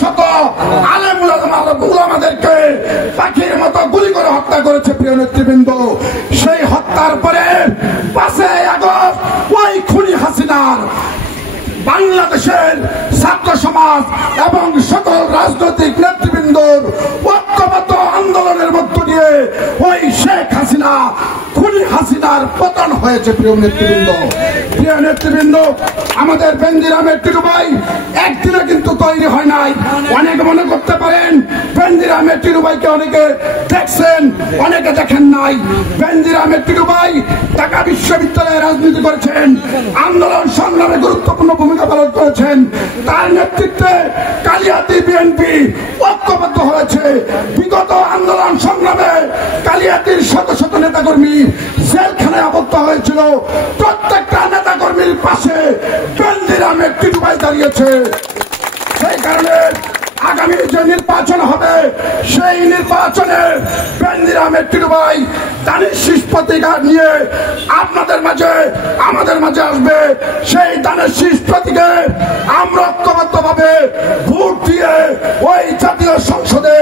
শত আলেম উলামাদেরকে পাখির মতো গুলি করে হত্যা করেছে প্রিয় নেতৃবৃন্দ। সেই হত্যার পরে 5 আগস্ট ওই খুনি হাসিনার বাংলাদেশের ছাত্র সমাজ এবং সকল রাজনৈতিক নেতৃবৃন্দর ঐক্যবদ্ধ আন্দোলনের মধ্য দিয়ে ওই শেখ হাসিনা খুনি হাসিনার পতন হয়েছে। প্রিয় নেতৃবৃন্দ, আমাদের বেনজিরামের টিটু ভাই একদিনে কিন্তু তৈরি হয় নাই। অনেকে মনে করতে পারেন বেনজিরামের টিটু ভাইকে অনেকে দেখছেন, অনেকে দেখেন নাই। বেনজিরামের টিটু ভাই ঢাকা বিশ্ববিদ্যালয়ে রাজনীতি করেছেন, আন্দোলন সংগ্রামে গুরুত্বপূর্ণ ভূমিকা পালন করেছেন। তার নেতৃত্বে কালিয়াতি বিএনপি ঐক্যবদ্ধ হয়েছে। বিগত আন্দোলন সংগ্রামে কালিয়াতির শত শত নেতাকর্মী জেলখানায় আবদ্ধ হয়েছিল। প্রত্যেকটা নেতাকর্মীর পাশে বেনজিরামের টিটু ভাই দাঁড়িয়েছে। সেই কারণে আগামী যে নির্বাচন হবে সেই নির্বাচনে বেনজিরামের টিটু ভাই দানের শীষ প্রতীক নিয়ে আপনাদের মাঝে আমাদের মাঝে আসবে। সেই দানের শীষ প্রতীকে আমরা ঐক্যবদ্ধভাবে ভোট দিয়ে ওই জাতীয় সংসদে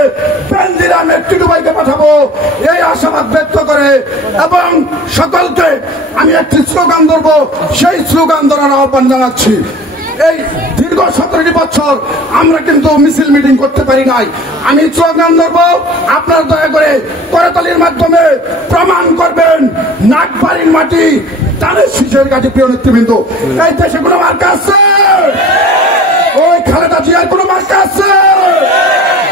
বেনজিরামের টিটু ভাইকে পাঠাবো এই আশাবাদ ব্যক্ত করে এবং সকলকে আমি একটি স্লোগান ধরবো, সেই স্লোগান ধরার আহ্বান জানাচ্ছি। এই দীর্ঘ 17টি বছর আমরা কিন্তু মিছিল মিটিং করতে পারি নাই। আমি স্লোগান ধরবো, আপনারা দয়া করে করতালির মাধ্যমে প্রমাণ করবেন নাগবাড়ির মাটি তাদের শীষের কাছে। প্রিয় নেতৃবৃন্দ, এই দেশে কোনো মার্কা আছে? ওই খালেদা জিয়ার কোনো মার্কা আছে?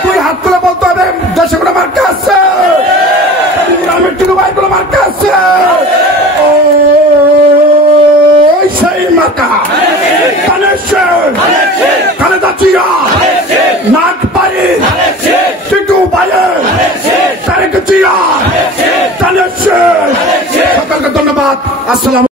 তুই হাত তুলে বলতে হবে দেশে কোনো মার্কা আছে? বেনজিরামের টিটু ভাই কোনো মার্কা আছে? ওই সেই মার্কা খালেদা জিয়া নাগবাড়ি টিটু ভাইয়ের তারেক জিয়া সকলকে ধন্যবাদ। আসসালাম।